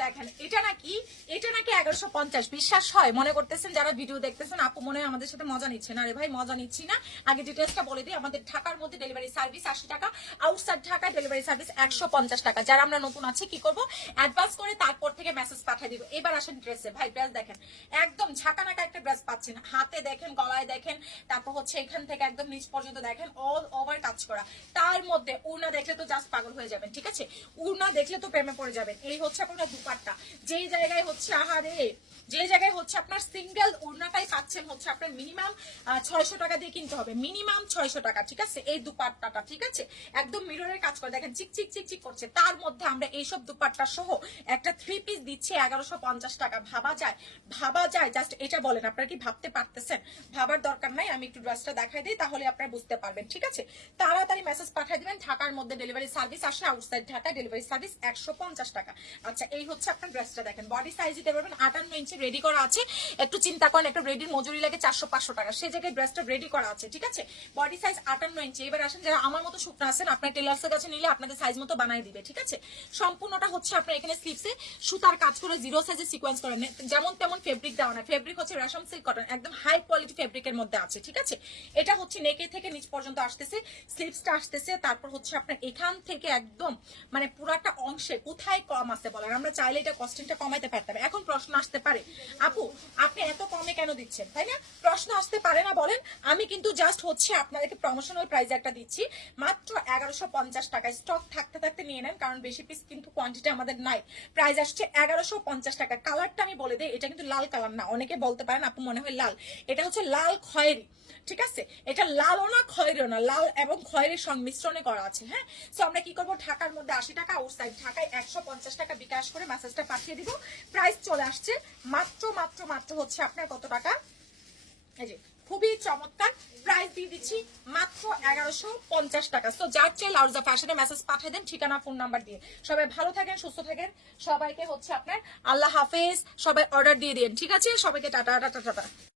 দেখেন, এটা নাকি এটা নাকি এগারোশো পঞ্চাশ, বিশ্বাস হয়? মনে করতেছেন যারা ভিডিও দেখতেছেন, আপু মনে হয় আমাদের সাথে মজা নিচ্ছে। না রে ভাই, মজা নিচ্ছি না। আগে ডিটেলসটা বলে দিই, আমাদের ঢাকার মধ্যে ডেলিভারি সার্ভিস আশি টাকা আউটসাইড ঢাকা ডেলিভারি সার্ভিস একশো পঞ্চাশ টাকা। যারা আমরা নতুন আছি, কি করব? অ্যাডভান্স করে তারপর থেকে মেসেজ পাঠিয়ে দিব। এবার আসেন ড্রেসে ভাই ড্রেস দেখেন, একদম ঝাঁকানাকা একটা ড্রেস পাচ্ছেন। হাতে দেখেন, গলায় দেখেন, তারপর হচ্ছে এখান থেকে একদম নিচ পর্যন্ত দেখেন অল ওভার কাজ করা। তার মধ্যে উড়না দেখলে তো জাস্ট পাগল হয়ে যাবেন, ঠিক আছে? উড়না দেখলে তো প্রেমে পড়ে যাবেন। এই হচ্ছে আপনার দুপাট্টা যেই জায়গায় হচ্ছে আহারে যে জায়গায় হচ্ছে আপনার সিঙ্গেল ওড়নাটাই পাচ্ছেন হচ্ছে আপনার মিনিমাম ছয়শো টাকা দিয়ে কিনতে হবে। মিনিমাম ছয়শো টাকা, ঠিক আছে? এই দুপাট্টাটা, ঠিক আছে? একদম মিররের কাজ করে দেখেন, চিক চিক চিক চিক করছে। তার মধ্যে আমরা এইসব দুপাট্টা সহ একটা থ্রি পিস দিচ্ছি, এগারোশো পঞ্চাশ টাকা। ভাবা যায়? ভাবা যায়? জাস্ট এটা বলেন, আপনারা কি ভাবতে পারতেছেন? ভাবার দরকার নাই, আমি একটু ড্রেসটা দেখাই দিই, তাহলে আপনারা বুঝতে পারবেন, ঠিক আছে? তাড়াতাড়ি মেসেজ পাঠিয়ে দিবেন, ঢাকার মধ্যে ডেলিভারি সার্ভিস আসে আউটসাইড ঢাকা ডেলিভারি সার্ভিস একশো পঞ্চাশ টাকা। আচ্ছা এই হচ্ছে আপনার ড্রেসটা দেখেন। বডি সাইজ দিতে পারবেন, আটান্ন ইঞ্চি রেডি করা আছে। একটু চিন্তা করেন, একটা রেডির মজুরি লাগে চারশো পাঁচশো টাকা। সেই জায়গায় ড্রেসটা রেডি করা আছে, ঠিক আছে? বডি সাইজ আটান্ন ইঞ্চি এবার আসেন, যারা আমার মতো শুকনো আছেন, আপনার টেলার্সের কাছে নিলে আপনাদের সাইজ মতো বানাই দিবে, ঠিক আছে? সম্পূর্ণটা হচ্ছে আপনার এখানে স্লিপসে সুতার কাজ করে জিরো সাইজে সিকোয়েন্স করেন যেমন তেমন ফেব্রিক দেওয়া না। ফেব্রিক হচ্ছে রেশম সিল্ক কটন একদম হাই কোয়ালিটি ফেব্রিকের মধ্যে আছে, ঠিক আছে? এটা হচ্ছে নেকে থেকে নিচ পর্যন্ত আসতেছে স্লিপসটা আসতেছে, তারপর হচ্ছে আপনার এখান থেকে একদম মানে পুরাটা অংশে কোথায় কম আছে বলেন আমরা চাইলে এটা কস্টিংটা কমাইতে পারতাম। এখন প্রশ্ন আসতে পারে, আপু, আপনি এত কমে কেন দিচ্ছেন? তাই না? প্রশ্ন আসতে পারে না বলেন, আমি কিন্তু জাস্ট হচ্ছে আপনাদেরকে প্রমোশনাল প্রাইস একটা দিচ্ছি। মাত্র এগারোশো পঞ্চাশ টাকায় স্টক থাকতে থাকতে নিয়ে নেন, কারণ বেশি পিস কিন্তু কোয়ান্টিটি আমাদের নাই। প্রাইস আসছে এগারোশো পঞ্চাশ টাকা। কালারটা আমি বলে দিই, এটা কিন্তু লাল কালার না। অনেকে বলতে পারেন, আপু, মনে হয় লাল। এটা হচ্ছে লাল খয়েরি, ঠিক আছে? এটা লালও না, খয়েরিও না। লাল এবং খয়েরির সংমিশ্রণে করা আছে হ্যাঁ? সো আমরা কি করব? ঢাকার মধ্যে আশি টাকা আউটসাইড ঢাকায় একশো পঞ্চাশ টাকা বিকাশ করে মেসেজটা পাঠিয়ে দিব। প্রাইস চলে আসছে মাত্র মাত্র মাত্র হচ্ছে আপনার কত টাকা? এই যে, খুবই চমৎকার। প্রাইস দিয়ে দিচ্ছি মাত্র এগারোশো পঞ্চাশ টাকা। তো যার চেয়ে লাউজা ফ্যাশনে মেসেজ পাঠিয়ে দেন, ঠিকানা ফোন নাম্বার দিয়ে। সবাই ভালো থাকেন, সুস্থ থাকেন। সবাইকে হচ্ছে আপনার আল্লাহ হাফেজ। সবাই অর্ডার দিয়ে দিন ঠিক আছে? সবাইকে টাটা টাটা টাটা।